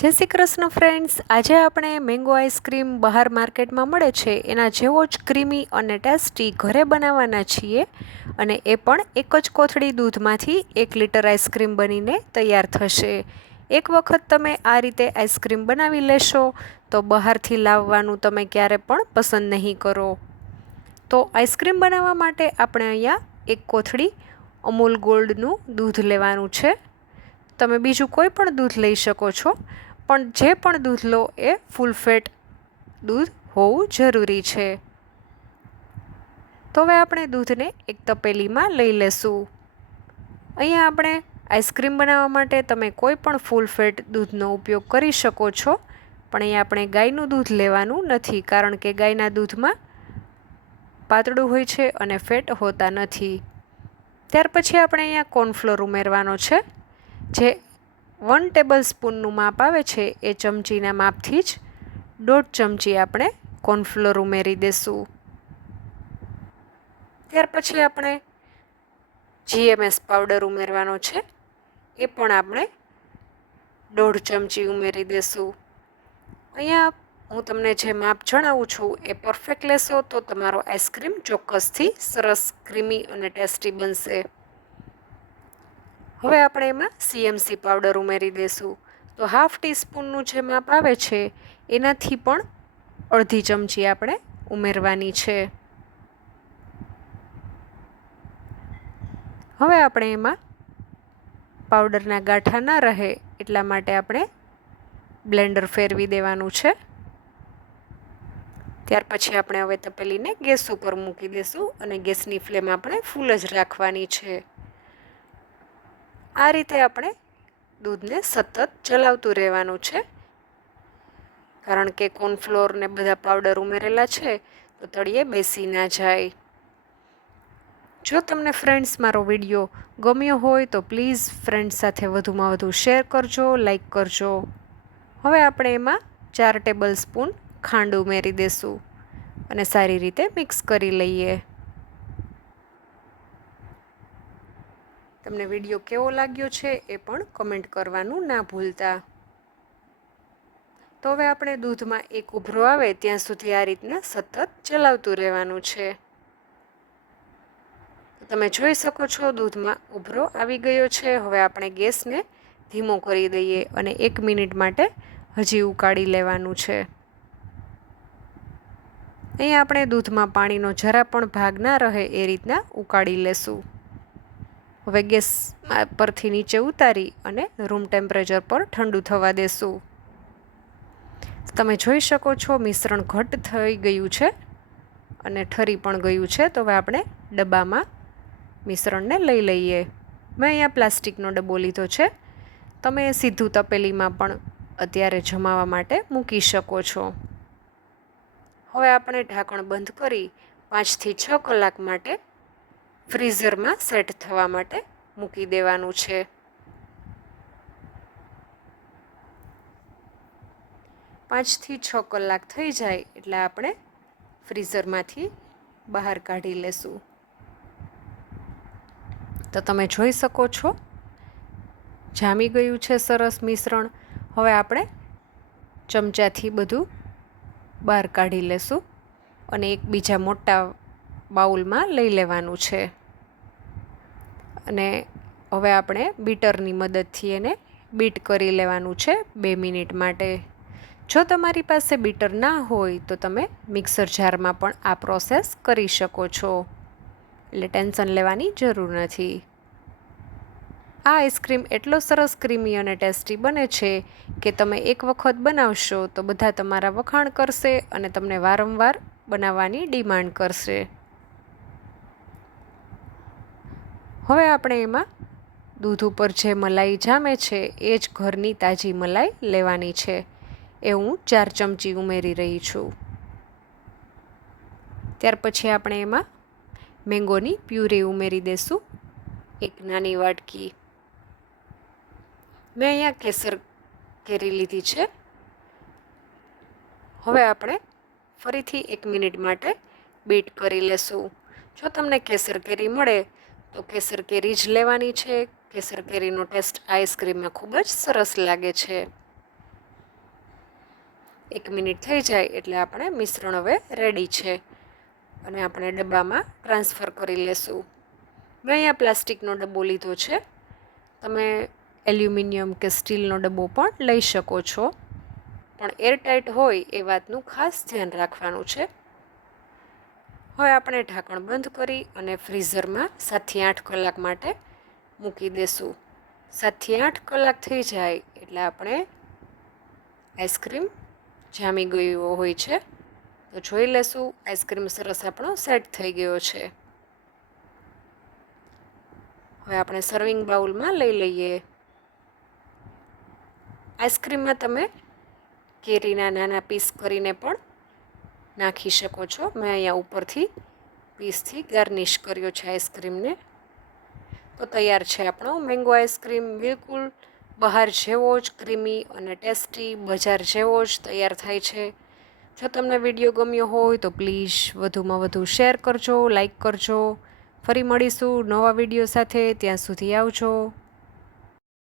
જય શ્રી કૃષ્ણ ફ્રેન્ડ્સ, આજે આપણે મેંગો આઈસ્ક્રીમ બહાર માર્કેટમાં મળે છે એના જેવો જ ક્રીમી અને ટેસ્ટી ઘરે બનાવવાના છીએ અને એ પણ એક જ કોથળી દૂધમાંથી 1 લીટર આઈસ્ક્રીમ બનીને તૈયાર થશે। એક વખત તમે આ રીતે આઈસ્ક્રીમ બનાવી લેશો તો બહારથી લાવવાનું તમે ક્યારે પણ પસંદ નહીં કરો। તો આઈસ્ક્રીમ બનાવવા માટે આપણે અહીંયા 1 કોથળી અમૂલ ગોલ્ડનું દૂધ લેવાનું છે। તમે બીજું કોઈ પણ દૂધ લઈ શકો છો, પણ જે પણ દૂધ લો એ ફૂલ ફેટ દૂધ હોવું જરૂરી છે। તો હવે આપણે દૂધને એક તપેલીમાં લઈ લેશું। અહીંયા આપણે આઈસ્ક્રીમ બનાવવા માટે તમે કોઈ પણ ફૂલ ફેટ દૂધનો ઉપયોગ કરી શકો છો, પણ અહીંયા આપણે ગાયનું દૂધ લેવાનું નથી, કારણ કે ગાયના દૂધમાં પાતળું હોય છે અને ફેટ હોતા નથી। ત્યાર પછી આપણે અહીંયા કોર્નફ્લોર ઉમેરવાનો છે, જે 1 ટેબલ સ્પૂનનું માપ આવે છે એ ચમચીના માપથી જ 1.5 ચમચી આપણે કોર્નફ્લોર ઉમેરી દેશું। ત્યાર પછી આપણે GMS પાવડર ઉમેરવાનો છે, એ પણ આપણે 1.5 ચમચી ઉમેરી દેશું। અહીંયા હું તમને જે માપ જણાવું છું એ પરફેક્ટ લેશો તો તમારો આઈસ્ક્રીમ ચોક્કસથી સરસ ક્રીમી અને ટેસ્ટી બનશે। હવે આપણે એમાં CMC પાવડર ઉમેરી દઈશું, તો 1/2 ટીસ્પૂનનું જે માપ આવે છે એનાથી પણ 1/2 ચમચી આપણે ઉમેરવાની છે। હવે આપણે એમાં પાવડરના ગાંઠા ના રહે એટલા માટે આપણે બ્લેન્ડર ફેરવી દેવાનું છે। ત્યાર પછી આપણે હવે તપેલીને ગેસ ઉપર મૂકી દઈશું અને ગેસની ફ્લેમ આપણે ફૂલ જ રાખવાની છે। આ રીતે આપણે દૂધને સતત ચલાવતું રહેવાનું છે, કારણ કે કોર્નફ્લોર ને બધા પાવડર ઉમેરેલા છે તો તળિયે બેસી ના જાય। જો તમને ફ્રેન્ડ્સ મારો વિડીયો ગમ્યો હોય તો પ્લીઝ ફ્રેન્ડ્સ સાથે વધુમાં વધુ શેર કરજો, લાઈક કરજો। હવે આપણે એમાં 4 ટેબલ સ્પૂન ખાંડ ઉમેરી દઈશું અને સારી રીતે મિક્સ કરી લઈએ। તમને વિડીયો કેવો લાગ્યો છે એ પણ કમેન્ટ કરવાનું ના ભૂલતા। તો હવે આપણે દૂધમાં એક ઉભરો આવે ત્યાં સુધી આ રીતના સતત ચલાવતું રહેવાનું છે। તમે જોઈ શકો છો દૂધમાં ઉભરો આવી ગયો છે। હવે આપણે ગેસને ધીમો કરી દઈએ અને 1 મિનિટ માટે હજી ઉકાળી લેવાનું છે। અહીંયા આપણે દૂધમાં પાણીનો જરા પણ ભાગ ના રહે એ રીતના ઉકાળી લેશું। હવે ગેસ પરથી નીચે ઉતારી અને રૂમ ટેમ્પરેચર પર ઠંડુ થવા દેશું। તમે જોઈ શકો છો મિશ્રણ ઘટ થઈ ગયું છે અને ઠરી પણ ગયું છે। તો હવે આપણે ડબ્બામાં મિશ્રણને લઈ લઈએ। મેં અહીંયા પ્લાસ્ટિકનો ડબ્બો લીધો છે, તમે સીધું તપેલીમાં પણ અત્યારે જમાવા માટે મૂકી શકો છો। હવે આપણે ઢાંકણ બંધ કરી 5 થી 6 કલાક માટે ફ્રીઝરમાં સેટ થવા માટે મૂકી દેવાનું છે। 5 થી 6 કલાક થઈ જાય એટલે આપણે ફ્રીઝરમાંથી બહાર કાઢી લેશું। તો તમે જોઈ શકો છો જામી ગયું છે સરસ મિશ્રણ। હવે આપણે ચમચાથી બધું બહાર કાઢી લેશું અને એક બીજા મોટા બાઉલમાં લઈ લેવાનું છે અને હવે આપણે બીટરની મદદથી એને બીટ કરી લેવાનું છે 2 મિનિટ માટે। જો તમારી પાસે બીટર ના હોય તો તમે મિક્સર જારમાં પણ આ પ્રોસેસ કરી શકો છો, એટલે ટેન્શન લેવાની જરૂર નથી। આ આઈસ્ક્રીમ એટલો સરસ ક્રીમી અને ટેસ્ટી બને છે કે તમે એક વખત બનાવશો તો બધા તમારા વખાણ કરશે અને તમને વારંવાર બનાવવાની ડિમાન્ડ કરશે। હવે આપણે એમાં દૂધ ઉપર જે મલાઈ જામે છે એ જ ઘરની તાજી મલાઈ લેવાની છે, એ હું 4 ચમચી ઉમેરી રહી છું। ત્યાર પછી આપણે એમાં મેંગોની પ્યુરી ઉમેરી દઈશું, 1 નાની વાટકી। મેં અહીંયા કેસર કેરી લીધી છે। હવે આપણે ફરીથી 1 મિનિટ માટે બીટ કરી લેશું। જો તમને કેસર કેરી મળે તો કેસર કેરી જ લેવાની છે। કેસર કેરીનો ટેસ્ટ આઈસ્ક્રીમમાં ખૂબ જ સરસ લાગે છે। 1 મિનિટ થઈ જાય એટલે આપણે મિશ્રણ હવે રેડી છે અને આપણે ડબ્બામાં ટ્રાન્સફર કરી લેશું. મેં અહીંયા પ્લાસ્ટિકનો ડબ્બો લીધો છે. તમે એલ્યુમિનિયમ કે સ્ટીલનો ડબ્બો પણ લઈ શકો છો, પણ એરટાઇટ હોય એ વાતનું ખાસ ધ્યાન રાખવાનું છે. હવે આપણે ઢાંકણ બંધ કરી અને ફ્રીઝરમાં 7 થી 8 કલાક માટે મૂકી દેશું. 7 થી 8 કલાક થઈ જાય એટલે આપણે આઈસ્ક્રીમ જામી ગયો હોય છે તો જોઈ લેશું. આઈસ્ક્રીમ સરસ આપણો સેટ થઈ ગયો છે. હવે આપણે સર્વિંગ બાઉલમાં લઈ લઈએ. આઈસ્ક્રીમમાં તમે કેરીના નાના પીસ કરીને પણ નાખી શકો છો. મેં અહીંયા ઉપરથી પીસથી ગાર્નિશ કર્યો છે આઈસ્ક્રીમને. તો તૈયાર છે આપણો મેંગો આઈસ્ક્રીમ. બિલકુલ બહાર જેવો જ ક્રીમી અને ટેસ્ટી, બજાર જેવો જ તૈયાર થાય છે. જો તમને વિડીયો ગમ્યો હોય તો પ્લીઝ વધુમાં વધુ શેર કરજો, લાઈક કરજો. ફરી મળીશું નવા વિડીયો સાથે. ત્યાં સુધી આવજો.